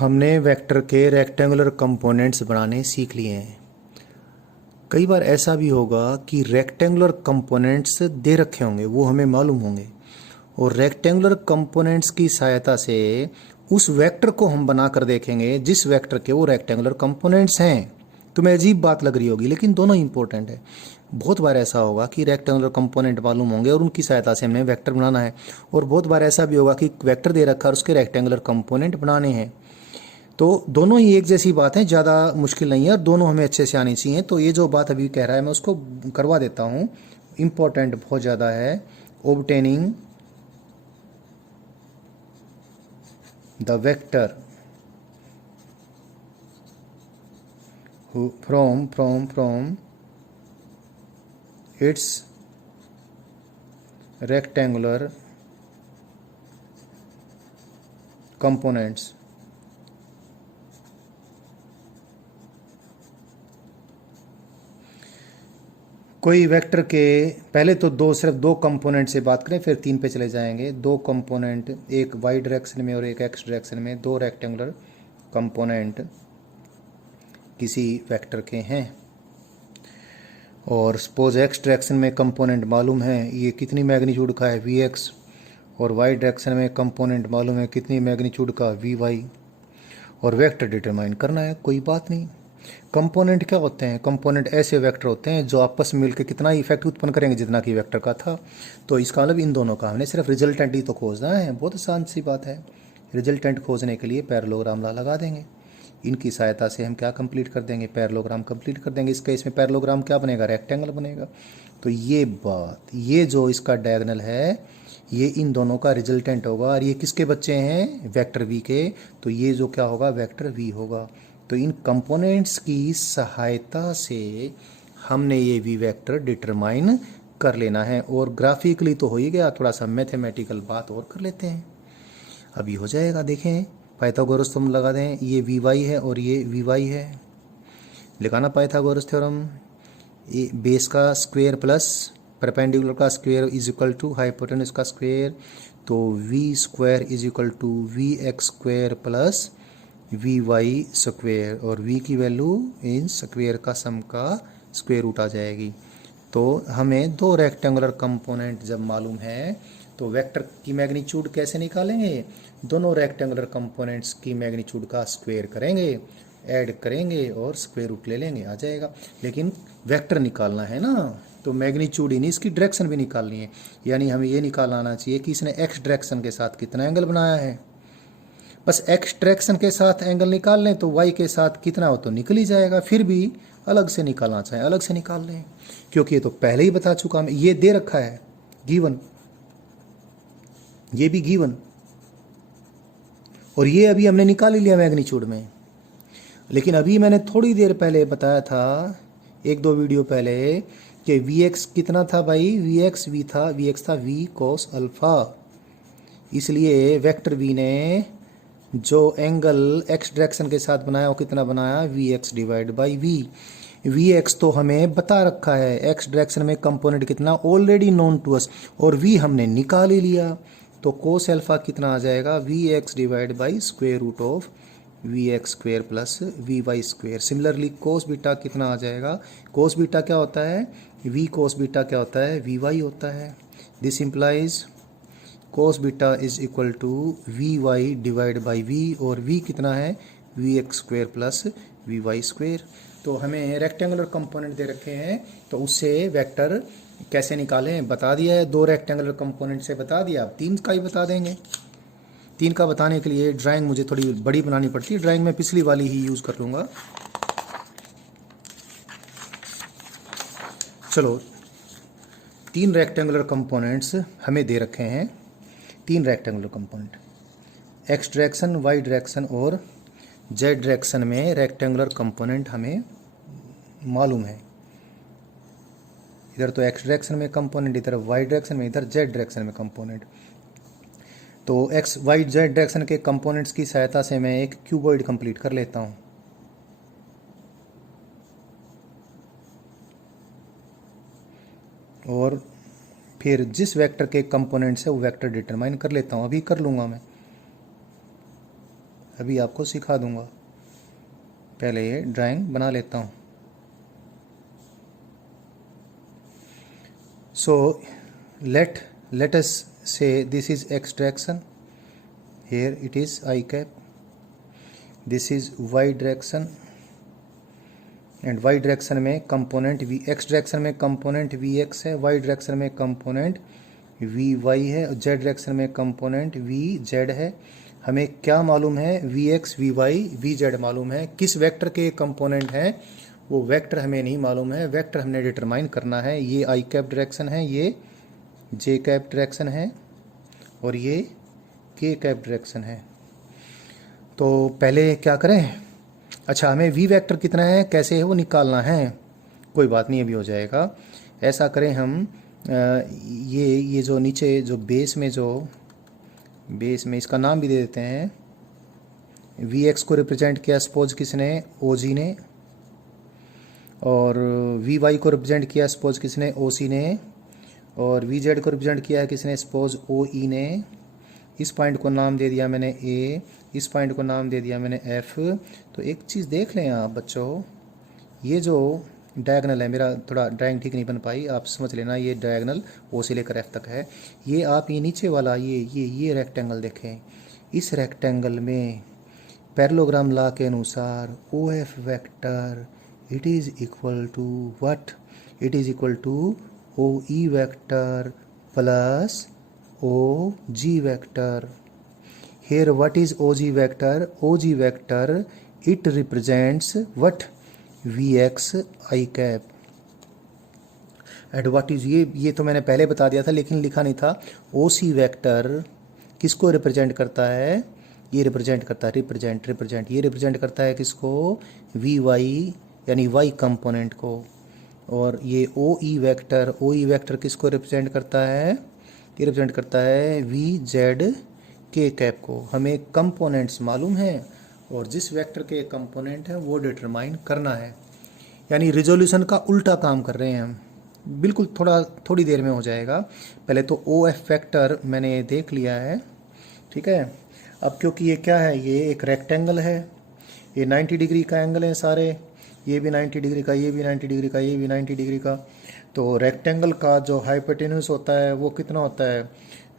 हमने वेक्टर के rectangular components बनाने सीख लिए हैं। कई बार ऐसा भी होगा कि रेक्टेंगुलर कंपोनेंट्स दे रखे होंगे, वो हमें मालूम होंगे, और रेक्टेंगुलर कंपोनेंट्स की सहायता से उस वेक्टर को हम बनाकर देखेंगे जिस वेक्टर के वो रेक्टेंगुलर कंपोनेंट्स हैं। तुम्हें अजीब बात लग रही होगी, लेकिन दोनों ही इंपॉर्टेंट है। बहुत बार ऐसा होगा कि रेक्टेंगुलर कंपोनेंट मालूम होंगे और उनकी सहायता से हमने वेक्टर बनाना है, और बहुत बार ऐसा भी होगा कि वेक्टर दे रखा है और उसके रेक्टेंगुलर कंपोनेंट बनाने हैं। तो दोनों ही एक जैसी बात है, ज़्यादा मुश्किल नहीं है और दोनों हमें अच्छे से आनी चाहिए। तो ये जो बात अभी कह रहा है मैं उसको करवा देता हूँ, इम्पोर्टेंट बहुत ज़्यादा है। Obtaining the vector from its rectangular components. कोई वेक्टर के पहले तो सिर्फ दो कंपोनेंट से बात करें, फिर तीन पे चले जाएंगे। दो कंपोनेंट, एक वाई डायरेक्शन में और एक एक्स डायरेक्शन में, दो रेक्टेंगुलर कंपोनेंट किसी वेक्टर के हैं, और सपोज एक्स डायरेक्शन में कंपोनेंट मालूम है ये कितनी मैग्नीट्यूड का है वी एक्स, और वाई डायरेक्शन में कंपोनेंट मालूम है कितनी मैग्नीट्यूड का वी वाई, और वेक्टर डिटरमाइन करना है। कोई बात नहीं। कंपोनेंट क्या होते हैं? कंपोनेंट ऐसे वेक्टर होते हैं जो आपस में मिलकर कितना इफेक्ट उत्पन्न करेंगे जितना कि वेक्टर का था। तो इसका मतलब इन दोनों का हमने सिर्फ रिजल्टेंट ही तो खोजना है। बहुत आसान सी बात है। रिजल्टेंट खोजने के लिए पैरेललोग्राम लगा देंगे। इनकी सहायता से हम क्या कंप्लीट कर देंगे? पैरेललोग्राम कंप्लीट कर देंगे। इस केस में पैरेललोग्राम क्या बनेगा? रेक्टेंगल बनेगा। तो ये बात, ये जो इसका डायगोनल है ये इन दोनों का रिजल्टेंट होगा, और ये किसके बच्चे हैं? वेक्टर वी के। तो ये जो क्या होगा? वेक्टर वी होगा। तो इन कंपोनेंट्स की सहायता से हमने ये वी वेक्टर डिटरमाइन कर लेना है। और ग्राफिकली तो हो ही गया, थोड़ा सा मैथमेटिकल बात और कर लेते हैं, अभी हो जाएगा। देखें, पाइथागोरस तुम लगा दें, ये वी वाई है और ये वी वाई है। लिखाना पाइथागोरस थ्योरम, बेस का स्क्वायर प्लस परपेंडिकुलर का square is equal to hypotenuse का स्क्वायर। तो V square is equal to V X square plus V Y square, और वी की वैल्यू इन स्क्वायर का सम का स्क्वायर रूट आ जाएगी। तो हमें दो रेक्टेंगुलर कंपोनेंट जब मालूम है तो वेक्टर की मैग्नीट्यूड कैसे निकालेंगे? दोनों रेक्टेंगुलर कंपोनेंट्स की मैग्नीट्यूड का स्क्वायर करेंगे, ऐड करेंगे और स्क्वायर रूट ले लेंगे, आ जाएगा। लेकिन वेक्टर निकालना है ना, तो मैग्नीट्यूड ही नहीं, इसकी डायरेक्शन भी निकालनी है। यानी हमें ये निकाल आना चाहिए कि इसने एक्स डायरेक्शन के साथ कितना एंगल बनाया है। बस एक्स डायरेक्शन के साथ एंगल निकाल लें तो वाई के साथ कितना हो तो निकल ही जाएगा। फिर भी अलग से निकालना चाहें अलग से निकाल लें, क्योंकि ये तो पहले ही बता चुका मैं, ये दे रखा है गिवन, ये भी गिवन, और ये अभी हमने निकाल ही लिया मैग्नीट्यूड में। लेकिन अभी मैंने थोड़ी देर पहले बताया था, एक दो वीडियो पहले, कि वी एक्स कितना था भाई? वी एक्स था वी कोस अल्फा। इसलिए वेक्टर वी ने जो एंगल एक्स डायरेक्शन के साथ बनाया वो कितना बनाया? V X divide by V. V X तो हमें बता रखा है, एक्स डायरेक्शन में कंपोनेंट कितना ऑलरेडी नोन टू अस, और वी हमने निकाल ही लिया। तो कोस अल्फा कितना आ जाएगा? V X divide by square root of V X square plus V Y square. Similarly cos beta कितना आ जाएगा? कोस बीटा क्या होता है? वी कोस बीटा क्या होता है? वी वाई होता है। This implies cos beta is equal to V Y divide by V, और वी कितना है? V X square plus V Y square. तो हमें रेक्टेंगुलर कंपोनेंट दे रखे हैं, तो उससे वेक्टर कैसे निकालें बता दिया है। दो रेक्टेंगुलर कंपोनेंट से बता दिया, अब तीन का ही बता देंगे। तीन का बताने के लिए ड्राइंग मुझे थोड़ी बड़ी बनानी पड़ती है, ड्राइंग में पिछली वाली ही यूज़ कर लूँगा। चलो, तीन रेक्टेंगुलर कंपोनेंट्स हमें दे रखे हैं, तीन rectangular component, X direction, Y direction और जेड डायरेक्शन में रेक्टेंगुलर कंपोनेंट हमें मालूम है। इधर तो एक्स डायरेक्शन में कंपोनेंट, इधर वाई डायरेक्शन में, इधर जेड डायरेक्शन में कंपोनेंट। तो एक्स वाई जेड डायरेक्शन के कंपोनेंट्स की सहायता से मैं एक क्यूबॉइड कंप्लीट कर लेता हूँ। और फिर जिस वेक्टर के कंपोनेंट्स है वो वेक्टर डिटरमाइन कर लेता हूँ, अभी कर लूँगा मैं। अभी आपको सिखा दूंगा, पहले ये ड्राइंग बना लेता हूँ। सो let us say this is x direction, here it is I cap, this is y direction, and y direction में कंपोनेंट v, x डायरेक्शन में कंपोनेंट vx है, y डायरेक्शन में कंपोनेंट vy है, और z डायरेक्शन में component vz है। हमें क्या मालूम है? vx vy vz मालूम है। किस वेक्टर के कंपोनेंट हैं वो वेक्टर हमें नहीं मालूम है, वेक्टर हमने डिटरमाइन करना है। ये आई कैप डायरेक्शन है, ये जे कैप डायरेक्शन है, और ये के कैप डायरेक्शन है। तो पहले क्या करें? अच्छा, हमें वी वेक्टर कितना है, कैसे है वो निकालना है। कोई बात नहीं, अभी हो जाएगा। ऐसा करें हम, ये जो नीचे जो बेस में इसका नाम भी दे देते हैं। वी एक्स को रिप्रेजेंट किया सपोज किसने? ओ जी ने। और वी वाई को रिप्रेजेंट किया सपोज किसने? ओ सी ने। और वी जेड को रिप्रेजेंट किया है किसने? सपोज ओ ई ने। इस पॉइंट को नाम दे दिया मैंने ए, इस पॉइंट को नाम दे दिया मैंने एफ। तो एक चीज़ देख लें आप बच्चों, ये जो डायगनल है, मेरा थोड़ा ड्राइंग ठीक नहीं बन पाई, आप समझ लेना। ये डायगनल ओ से लेकर एफ तक है। ये आप ये नीचे वाला ये रेक्टेंगल देखें। इस रेक्टेंगल में पैरेललोग्राम लॉ के अनुसार O F vector it is equal to what? It is equal to O E vector plus O G vector. Here what is OG vector? OG vector it represents what? Vx I cap. And what is ये तो मैंने पहले बता दिया था लेकिन लिखा नहीं था। OC वेक्टर किसको रिप्रेजेंट करता है? ये रिप्रेजेंट करता है रिप्रेजेंट ये रिप्रेजेंट करता है किसको? Vy यानी y कंपोनेंट को। और ये OE वेक्टर किसको रिप्रेजेंट करता है? ये रिप्रेजेंट करता है Vz के कैप को। हमें कंपोनेंट्स मालूम है और जिस वेक्टर के कंपोनेंट है वो डिटरमाइन करना है। यानी रिजोल्यूशन का उल्टा काम कर रहे हैं हम। बिल्कुल थोड़ी देर में हो जाएगा। पहले तो ओ एफ वेक्टर मैंने देख लिया है, ठीक है। अब क्योंकि ये क्या है, ये एक रेक्टेंगल है, ये 90 डिग्री का एंगल है सारे, ये भी 90 डिग्री का, ये भी 90 डिग्री का, ये भी 90 डिग्री का। तो रेक्टेंगल का जो हाइपोटेन्यूस होता है वो कितना होता है?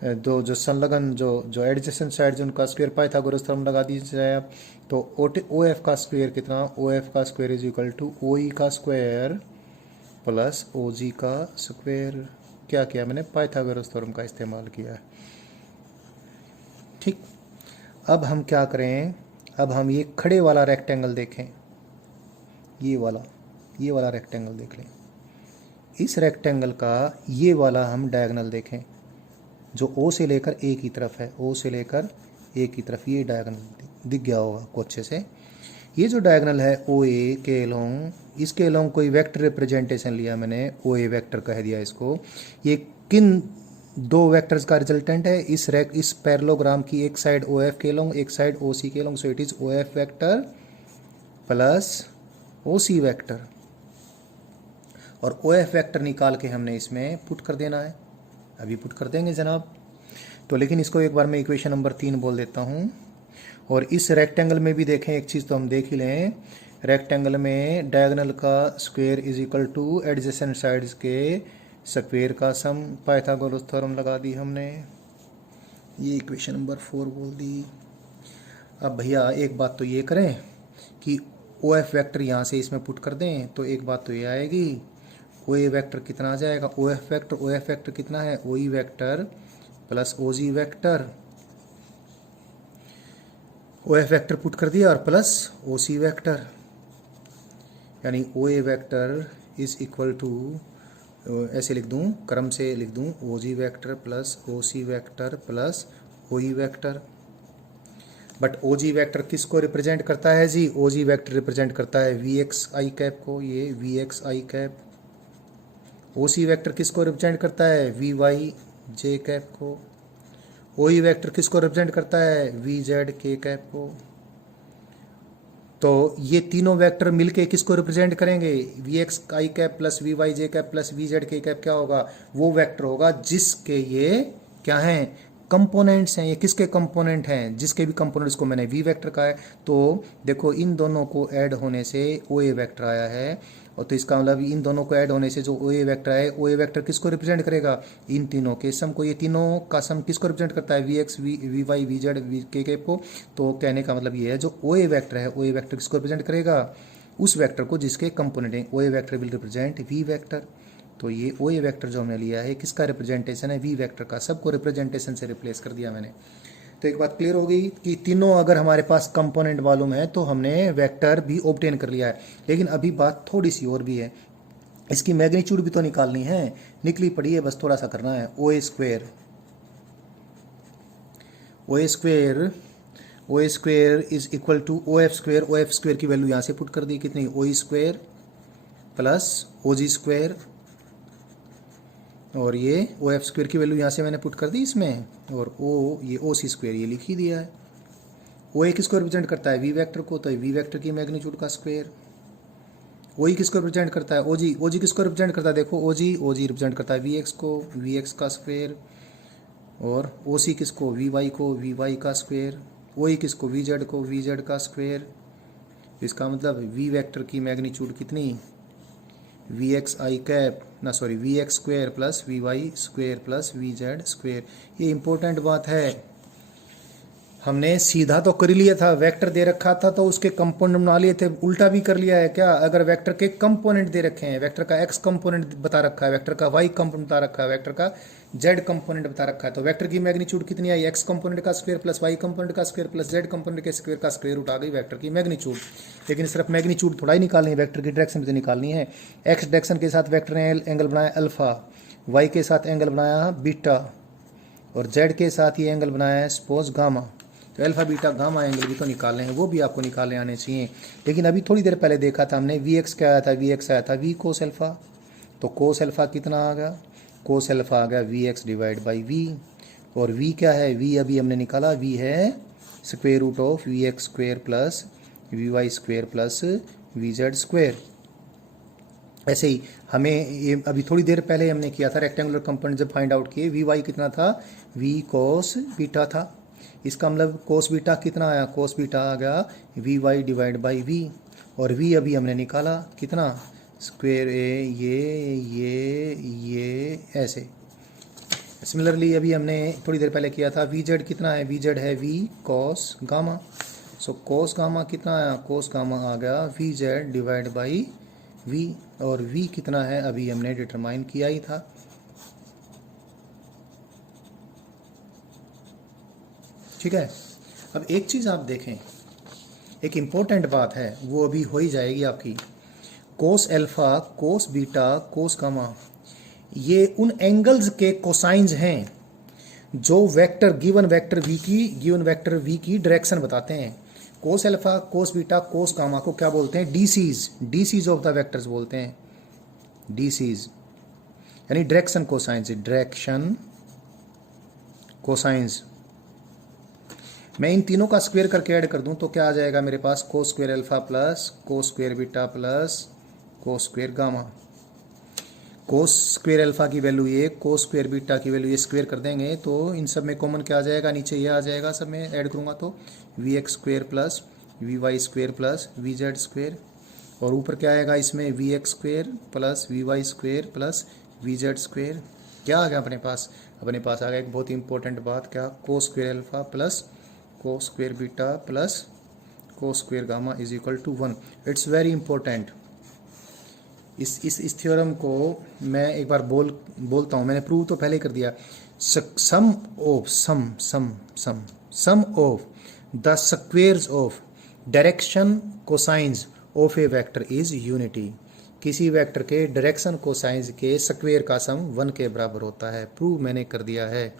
जो संलग्न जो एडजेसेंट साइड जो उनका स्क्वायर पाइथागोरस थ्योरम लगा दीजिए आप। तो ओ एफ का स्क्वायर कितना? ओ एफ का square is equal to O E का स्क्वायर प्लस ओ जी का स्क्वायर। क्या किया मैंने? पाइथागोरस थ्योरम का इस्तेमाल किया है, ठीक। अब हम क्या करें? अब हम ये खड़े वाला रेक्टेंगल देखें, ये वाला रेक्टेंगल देख लें। इस रेक्टेंगल का ये वाला हम डायगोनल देखें जो ओ से लेकर ए की तरफ है, ओ से लेकर ए की तरफ। ये डायगोनल दिख गया होगा आपको अच्छे से। ये जो डायगोनल है ओ ए के अलोंग, इसके अलोंग कोई वेक्टर रिप्रेजेंटेशन लिया मैंने, ओ ए वेक्टर कह दिया इसको। ये किन दो वेक्टर्स का रिजल्टेंट है? इस पैरेललोग्राम की एक साइड ओ एफ के अलोंग, एक साइड ओ सी के along. So it is O F vector plus O C vector. और ओ एफ वेक्टर निकाल के हमने इसमें पुट कर देना है। अभी पुट कर देंगे जनाब। तो लेकिन इसको एक बार मैं इक्वेशन नंबर 3 बोल देता हूँ। और इस रेक्टेंगल में भी देखें, एक चीज़ तो हम देख ही लें। रेक्टेंगल में डायगोनल का square is equal two adjacent sides के स्क्वायर का सम। पाइथागोरस थ्योरम लगा दी हमने, ये इक्वेशन नंबर 4 बोल दी। अब भैया एक बात तो ये करें कि ओ एफ वैक्टर यहाँ से इसमें पुट कर दें, तो एक बात तो ये आएगी, ओ ए वैक्टर कितना आ जाएगा? ओ एफ वैक्टर कितना है? O E vector plus O G vector. O F vector put कर दिया और प्लस ओ सी वैक्टर, यानी O A vector is equal to, ऐसे लिख दूं, क्रम से लिख दूं, O G vector plus O C vector plus O E vector. But O G vector किसको रिप्रेजेंट करता है जी? ओ जी वैक्टर रिप्रेजेंट करता है वी एक्स आई कैप को, ये V X I cap. O C vector किसको रिप्रेजेंट करता है? वी वाई जे कैप को। ओ ई वैक्टर किसको रिप्रेजेंट करता है? वी जेड के कैप को। तो ये तीनों वेक्टर मिलके किसको रिप्रेजेंट करेंगे? V X I cap plus V Y J cap plus V Z K cap. क्या होगा? वो वेक्टर होगा जिसके ये क्या हैं? कंपोनेंट्स हैं, ये किसके कंपोनेंट हैं, जिसके भी कंपोनेंट्स को मैंने वी वेक्टर कहा है। तो देखो इन दोनों को ऐड होने से ओ ए वेक्टर आया है, और तो इसका मतलब इन दोनों को ऐड होने से जो ओ ए वेक्टर है, ओ ए वेक्टर किसको रिप्रेजेंट करेगा, इन तीनों के सम को। ये तीनों का सम किसको रिप्रेजेंट करता है, V X V Y V Z V के को। तो कहने का मतलब ये है जो ओ ए वेक्टर है, ओ ए वेक्टर किसको रिप्रेजेंट करेगा, उस वेक्टर को जिसके कंपोनेंट है। O A vector will represent V vector. तो ये ओ ए वेक्टर जो हमने लिया है किसका रिप्रेजेंटेशन है, वी वेक्टर का। सबको रिप्रेजेंटेशन से रिप्लेस कर दिया मैंने। तो एक बात क्लियर हो गई कि तीनों अगर हमारे पास कंपोनेंट मालूम है तो हमने वेक्टर भी ऑब्टेन कर लिया है। लेकिन अभी बात थोड़ी सी और भी है, इसकी मैग्नीट्यूड भी तो निकालनी है, निकली पड़ी है, बस थोड़ा सा करना है। O A square is equal to O F square. O F square की वैल्यू यहाँ से पुट कर दी, कितनी, O E square plus O G square, और ये ओ एफ स्क्वेयर की वैल्यू यहाँ से मैंने पुट कर दी इसमें, और ओ ये ओ सी स्क्वेयर ये लिख ही दिया है। ओ ए किसको रिप्रेजेंट करता है, वी वेक्टर को, तो वी वेक्टर की मैग्नीट्यूड का स्क्वेयर। ओ ई किसको रिप्रेजेंट करता है, ओ जी किसको रिप्रेजेंट करता है, देखो ओ जी रिप्रेजेंट करता है वी एक्स को, वी एक्स का स्क्वेयर, और ओ सी किसको, वी वाई को, वी वाई का स्क्वेयर, ओ ई किसको, वी जेड को, वी जेड का स्क्वेयर। इसका मतलब वी वेक्टर की मैग्नीट्यूड कितनी, वी एक्स आई कैप ना sorry V X square plus V Y square plus V Z square. ये इंपॉर्टेंट बात है, हमने सीधा तो कर लिया था, वेक्टर दे रखा था तो उसके कंपोनेंट बना लिए थे, उल्टा भी कर लिया है क्या। अगर वेक्टर के कंपोनेंट दे रखे हैं, वेक्टर का एक्स कंपोनेंट बता रखा है, वेक्टर का वाई कंपोनेंट बता रखा है, वेक्टर का जेड कंपोनेंट बता रखा है, तो वेक्टर की मैग्नीट्यूड कितनी आई, एक्स कंपोनेंट का स्क्वायर प्लस वाई कंपोनेंट का स्क्वायर प्लस जेड कंपोनेंट के स्क्वायर का स्क्वायर रूट आ गई वेक्टर की मैग्नीट्यूड। लेकिन सिर्फ मैग्नीट्यूड थोड़ा ही निकालनी है, वेक्टर की डायरेक्शन भी तो निकालनी है। एक्स डायरेक्शन के साथ वेक्टर ने एंगल बनाया अल्फा, वाई के साथ एंगल बनाया बीटा, और जेड के साथ ये एंगल बनाया है सपोज गामा। तो अल्फा बीटा गामा एंगल भी तो निकालने हैं, वो भी आपको निकालने आने चाहिए। लेकिन अभी थोड़ी देर पहले देखा था हमने, वी एक्स क्या आया था, वी एक्स आया था वी कोस अल्फा। तो कोस अल्फा कितना आ गया, कोस अल्फा आ गया V X divide by V, और वी क्या है, वी अभी हमने निकाला, वी है square root of V X square plus V Y square plus V Z square. ऐसे ही हमें ये अभी थोड़ी देर पहले हमने किया था, रेक्टेंगुलर कंपोनेंट जब फाइंड आउट किए, वी वाई कितना था, वी कोस बीटा था। इसका मतलब कोस बीटा कितना आया, कोस बीटा आ गया V Y divide by V, और वी अभी हमने निकाला कितना, स्क्वेयर ए ये ऐसे। सिमिलरली अभी हमने थोड़ी देर पहले किया था, वी जेड कितना है, वी जेड है V cos gamma. So cos gamma कितना आया, कॉस गामा आ गया V Z divide by V, और वी कितना है अभी हमने डिटरमाइन किया ही था। ठीक है, अब एक चीज़ आप देखें, एक इम्पोर्टेंट बात है, वो अभी हो ही जाएगी आपकी। Cos alpha, cos beta, cos gamma, ये उन एंगल्स के कोसाइंस हैं जो वेक्टर गिवन वेक्टर वी की डायरेक्शन बताते हैं। Cos alpha, cos beta, cos gamma को क्या बोलते हैं, डीसीज ऑफ द वेक्टर्स बोलते हैं, डीसीज यानी डायरेक्शन कोसाइंस, डायरेक्शन कोसाइंस। मैं इन तीनों का स्क्वायर करके ऐड कर दूं तो क्या आ जाएगा मेरे पास, cos square alpha plus cos square beta plus cos square gamma. Cos square alpha की वैल्यू ये, कोस स्क्वायर बीटा की वैल्यू ये, स्क्वायर कर देंगे तो इन सब में कॉमन क्या आ जाएगा, नीचे ये आ जाएगा, सब में ऐड करूंगा तो V X square plus V Y square plus V Z square, और ऊपर क्या आएगा इसमें, V X square plus V Y square plus V Z square. क्या आ गया अपने पास आ गया एक बहुत ही इंपॉर्टेंट बात, क्या, cos square alpha plus cos square beta plus cos square gamma is equal to 1। It's very important. इस थ्योरम को मैं एक बार बोलता हूँ, मैंने प्रूव तो पहले ही कर दिया। Sum of the squares of direction cosines of a vector is unity. किसी वेक्टर के डायरेक्शन कोसाइंस के स्क्वेयर का सम 1 के बराबर होता है, प्रूव मैंने कर दिया है।